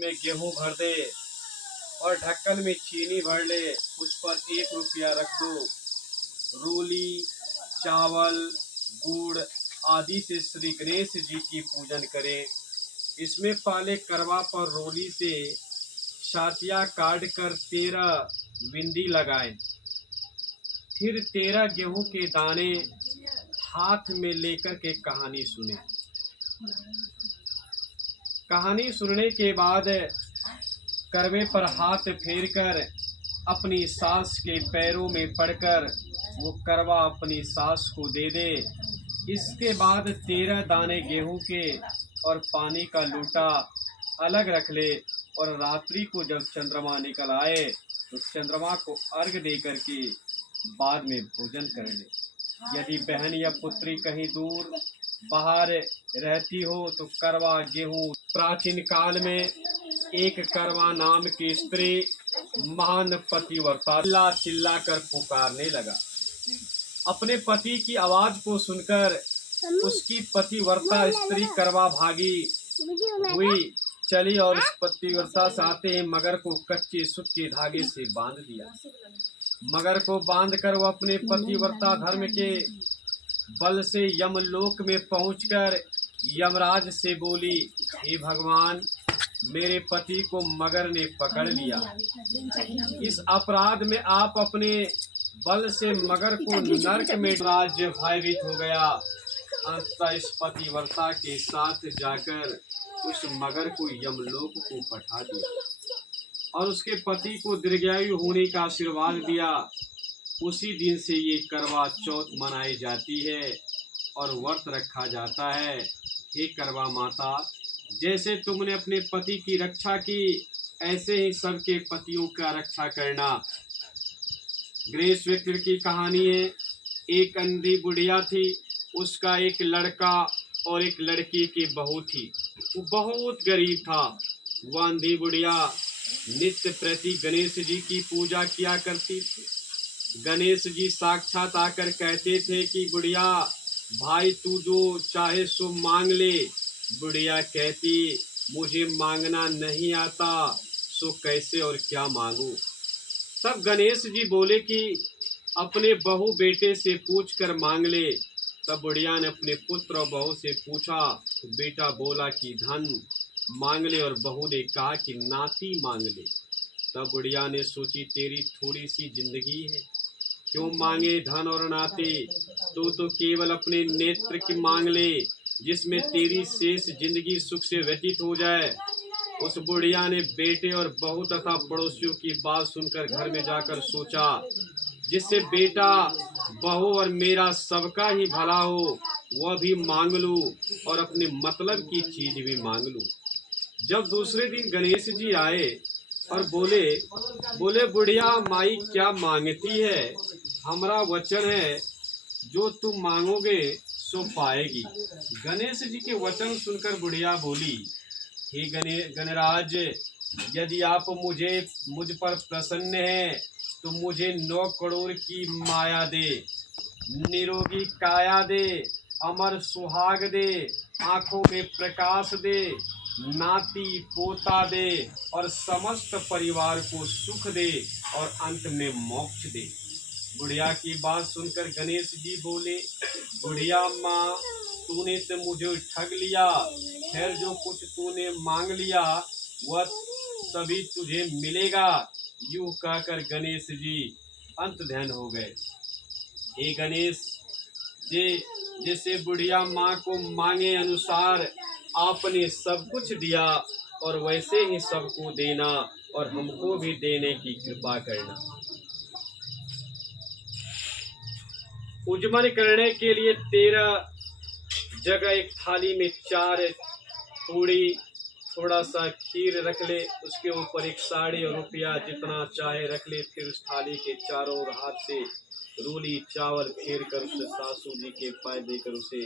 उसमें गेहूं भर दे और ढक्कन में चीनी भर ले, उस पर 1 रुपया रख दो। रूली, चावल, गुड़ आदि से श्री गणेश जी की पूजन करें। इसमें पहले करवा पर रोली से छातिया काट कर 13 बिंदी लगाएं। फिर 13 गेहूं के दाने हाथ में लेकर के कहानी सुने। कहानी सुनने के बाद करवे पर हाथ फेर कर अपनी सास के पैरों में पड़कर वो करवा अपनी सास को दे दे। इसके बाद 13 दाने गेहूं के और पानी का लोटा अलग रख ले और रात्रि को जब चंद्रमा निकल आए तो चंद्रमा को अर्घ दे करके बाद में भोजन कर ले। यदि बहन या पुत्री कहीं दूर बाहर रहती हो तो करवा गेहूं। प्राचीन काल में एक करवा नाम की स्त्री महान पतिव्रता चिल्ला चिल्ला कर पुकारने लगा। अपने पति की आवाज को सुनकर उसकी पतिव्रता स्त्री करवा भागी हुई चली और उस पतिव्रता से आते ही मगर को कच्चे सूत के धागे से बांध दिया। मगर को बांधकर वो अपने पतिव्रता धर्म के बल से यमलोक में पहुंचकर यमराज से बोली, हे भगवान, मेरे पति को मगर ने पकड़ लिया। इस अपराध में आप अपने बल से मगर को नरक में राज्य भयभीत हो गया। अंततः इस पतिव्रता के साथ जाकर उस मगर को यमलोक को पठा दिया और उसके पति को दीर्घायु होने का आशीर्वाद दिया। उसी दिन से ये करवा चौथ मनाई जाती है और व्रत रखा जाता है। हे करवा माता, जैसे तुमने अपने पति की रक्षा की, ऐसे ही सबके पतियों का रक्षा करना। गणेश व्यक्ति की कहानी है। एक अंधी बुढ़िया थी, उसका एक लड़का और एक लड़की की बहू थी। वो बहुत गरीब था। वह अंधी बुढ़िया नित्य प्रति गणेश जी की पूजा किया करती थी। गणेश जी साक्षात आकर कहते थे कि बुढ़िया भाई, तू जो चाहे सो मांग ले। बुढ़िया कहती, मुझे मांगना नहीं आता, सो कैसे और क्या मांगू। तब गणेश जी बोले कि अपने बहू बेटे से पूछ कर मांग ले। तब बुढ़िया ने अपने पुत्र और बहू से पूछा तो बेटा बोला कि धन मांग ले और बहू ने कहा कि नाती मांग ले। तब बुढ़िया ने सोची, तेरी थोड़ी सी जिंदगी है, क्यों मांगे धन और नाते। तू तो केवल अपने नेत्र की मांग ले, जिसमें तेरी शेष जिंदगी सुख से व्यतीत हो जाए। उस बुढ़िया ने बेटे और बहू तथा पड़ोसियों की बात सुनकर घर में जाकर सोचा, जिससे बेटा बहू और मेरा सबका ही भला हो, वह भी मांग लूं और अपने मतलब की चीज भी मांग लूं। जब दूसरे दिन गणेश जी आए और बोले बुढ़िया माई क्या मांगती है। हमारा वचन है, जो तुम मांगोगे सो पाएगी। गणेश जी के वचन सुनकर बुढ़िया बोली, हे गणराज, यदि आप मुझ पर प्रसन्न हैं तो मुझे 9 करोड़ की माया दे, निरोगी काया दे, अमर सुहाग दे, आंखों में प्रकाश दे, नाती पोता दे और समस्त परिवार को सुख दे और अंत में मोक्ष दे। बुढ़िया की बात सुनकर गणेश जी बोले, बुढ़िया माँ, तूने तो मुझे ठग लिया। खैर, जो कुछ तूने मांग लिया वह सभी तुझे मिलेगा। यूं कहकर गणेश जी अंत ध्यान हो गए। हे गणेश जी, जैसे बुढ़िया माँ को मांगे अनुसार आपने सब कुछ दिया और वैसे ही सबको देना और हमको भी देने की कृपा करना। उज्जमन करने के लिए 13 जगह एक थाली में 4 पूड़ी, थोड़ा सा खीर रख ले, उसके ऊपर 1 साड़ी और रुपया जितना चाहे रख ले। फिर उस थाली के चारों ओर हाथ से रूली चावल फेर कर उसे सासू जी के पाए देकर उसे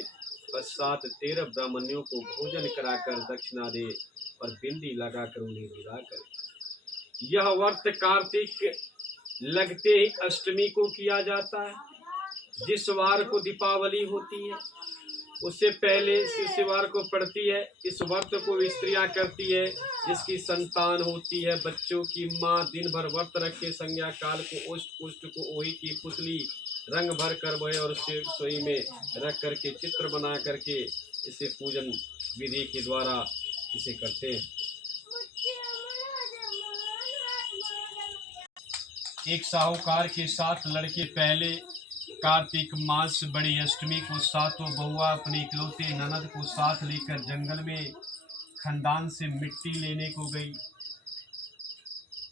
पश्चात 13 ब्राह्मणों को भोजन कराकर दक्षिणा दे और बिंदी लगाकर उन्हें विदा करे। यह व्रत कार्तिक लगते ही अष्टमी को किया जाता है, जिस वार को दीपावली होती है। उससे पहले शिशुवार को पड़ती है। इस व्रत को स्त्रियां करती है जिसकी संतान होती है। बच्चों की माँ दिन भर व्रत रख के संज्ञा काल को ओष्ठ पुष्ट को ओही की पुतली रंग भर कर वह और शिव सोई में रख करके चित्र बना करके इसे पूजन विधि के द्वारा इसे करते हैं। एक साहूकार के 7 लड़के पहले कार्तिक मास बड़ी अष्टमी को सातों बहुआ अपने इकलौते ननद को साथ लेकर जंगल में खंदान से मिट्टी लेने को गई।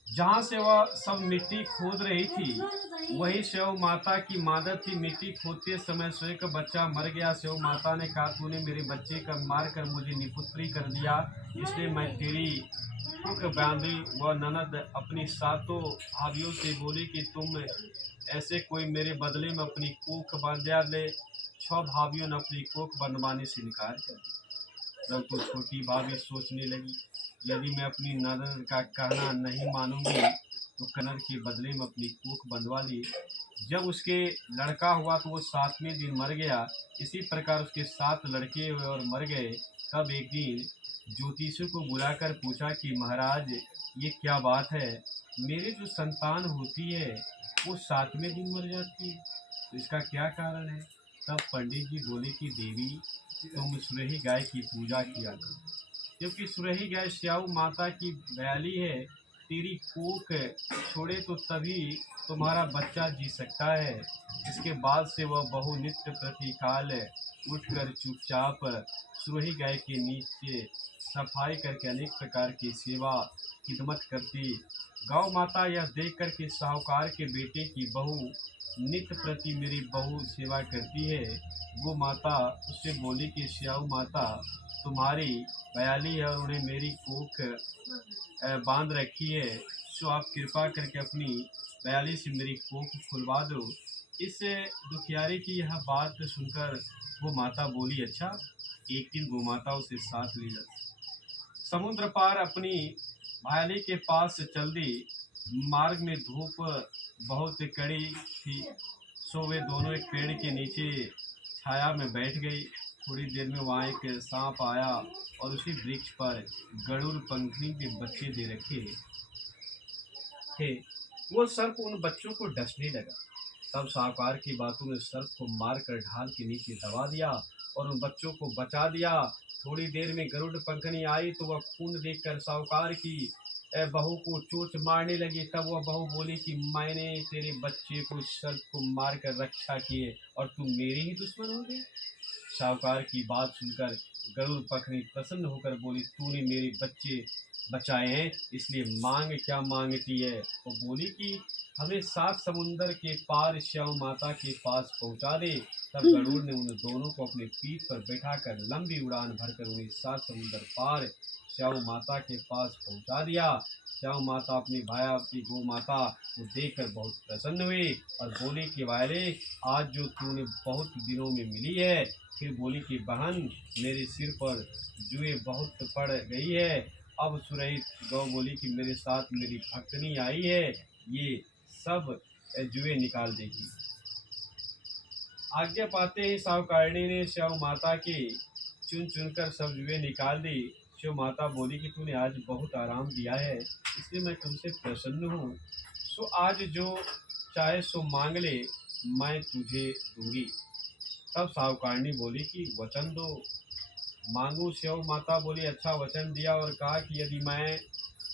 जहाँ से वह सब मिट्टी खोद रही थी वही शिव माता की मादत थी। मिट्टी खोदते समय स्वयं का बच्चा मर गया। शिव माता ने कहा, तूने मेरे बच्चे का मार कर मुझे निपुत्री कर दिया, इसलिए मैं तेरी कुक बांधी। वह ननद अपनी सातों भाभियों से बोली कि तुम ऐसे कोई मेरे बदले में अपनी कोख बांधा ले। 6 भाभियों ने अपनी कोख बंधवाने से इनकार कर दिया। परंतु छोटी भाभी सोचने लगी, यदि मैं अपनी ननद का कहना नहीं मानूंगी तो कनर के बदले में अपनी कोख बंधवा ली। जब उसके लड़का हुआ तो वो 7वें दिन मर गया। इसी प्रकार उसके 7 लड़के हुए और मर गए। तब एक दिन ज्योतिषी को बुलाकर पूछा कि महाराज, ये क्या बात है, मेरी जो संतान होती है वो 7वें दिन मर जाती है, तो इसका क्या कारण है। तब पंडित जी बोले कि देवी, तुम सुरही गाय की पूजा किया करो, क्योंकि सुरही गाय श्याऊ माता की बयाली है। तेरी कोख छोड़े तो तभी तुम्हारा बच्चा जी सकता है। इसके बाद से वह बहु नित्य प्रतिकाल उठकर चुपचाप सुरही गाय के नीचे सफाई करके अनेक प्रकार की सेवा खिदमत करती। गौ माता यह देख कर के साहूकार के बेटे की बहू नित्य प्रति मेरी बहू सेवा करती है। वो माता उससे बोली कि श्याऊ माता तुम्हारी बयाली है और उन्हें मेरी कोख बांध रखी है, सो आप कृपा करके अपनी बयाली से मेरी कोख खुलवा दो। इस दुखियारी की यह बात सुनकर वो माता बोली, अच्छा। एक दिन वो माता उसे साथ ले जा समुद्र पार अपनी बयाली के पास चल दी। मार्ग में धूप बहुत कड़ी थी, सो वे दोनों एक पेड़ के नीचे छाया में बैठ गई। थोड़ी देर में वहाँ एक सांप आया और उसी वृक्ष पर गरुड़ पंखनी के बच्चे दे रखे थे। वो सर्प उन बच्चों को डसने लगा। तब साहूकार की बातों ने सर्प को मारकर ढाल के नीचे दबा दिया और उन बच्चों को बचा दिया। थोड़ी देर में गरुड़ पंखनी आई तो वह खून देखकर साहूकार की बहू को चोट मारने लगी। तब वह बहू बोली कि मैंने तेरे बच्चे को सर्प को मारकर रक्षा किए और तुम मेरे ही दुश्मन हो गए। साहूकार की बात सुनकर गरुड़ पंखनी प्रसन्न होकर बोली, तूने मेरे बच्चे बचाए हैं, इसलिए मांग क्या मांगती है। वो बोली कि हमें 7 समुंदर के पार श्याम माता के पास पहुंचा दे। तब गरुड़ ने उन दोनों को अपने पीठ पर बैठाकर लंबी उड़ान भरकर उन्हें 7 समुंदर पार श्याम माता के पास पहुंचा दिया। श्याम माता अपनी भाई गौ माता को देखकर बहुत प्रसन्न हुई और बोली कि वायरे, आज जो तूने बहुत दिनों में मिली है। फिर बोली कि बहन, मेरे सिर पर जुए बहुत पड़ गई है। अब सुरही गौ बोली कि मेरे साथ मेरी भक्तनी आई है, ये सब जुए निकाल देगी। आज्ञा पाते ही साहूकारणी ने श्याम माता की चुन चुनकर सब जुए निकाल दी। शिव माता बोली कि तूने आज बहुत आराम दिया है, इसलिए मैं तुमसे प्रसन्न हूँ। सो आज जो चाहे सो मांग ले, मैं तुझे दूंगी। तब साहूकारणी बोली कि वचन दो, मांगू। शिव माता बोली, अच्छा। वचन दिया और कहा कि यदि मैं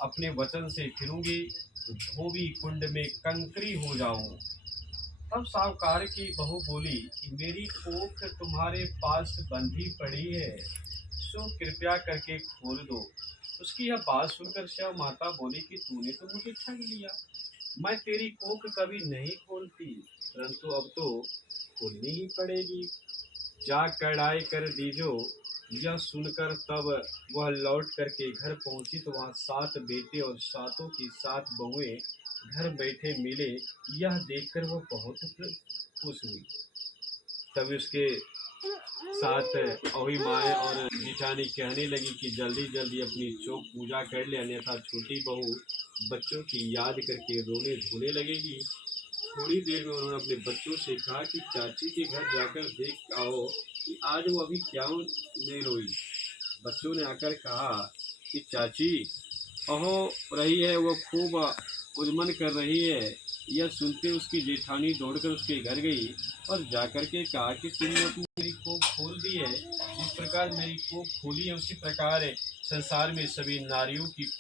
अपने वचन से फिरूंगी तो धोबी कुंड में कंकरी हो जाऊं। तब साहूकार की बहू बोली कि मेरी कोख तुम्हारे पास बंधी पड़ी है, सो कृपया करके खोल दो। उसकी यह बात सुनकर शिव माता बोली कि तूने तो मुझे ठग लिया, मैं तेरी कोख कभी नहीं खोलती, परंतु अब तो खोलनी ही पड़ेगी। जा कड़ाई कर दीजो। यह सुनकर तब वह लौट करके घर पहुंची तो वहाँ 7 बेटे और 7 की 7 बहुएं घर बैठे मिले। यह देखकर वह बहुत खुश हुई। तब उसके साथ अही माए और जिठानी कहने लगी कि जल्दी जल्दी अपनी चौक पूजा कर ले, अन्यथा छोटी बहू बच्चों की याद करके रोने धोने लगेगी। थोड़ी देर में उन्होंने अपने बच्चों से कहा कि चाची के घर जाकर देख आओ कि आज वो अभी क्यों नहीं रोई। बच्चों ने आकर कहा कि चाची अहो रही है, वो खूब उद्मन कर रही है। यह सुनते उसकी जेठानी दौड़कर उसके घर गई और जाकर के कहा कि तुमने अपनी मेरी कोख खोल दी है। जिस प्रकार मेरी कोख खोली है उसी प्रकार संसार में सभी नारियों की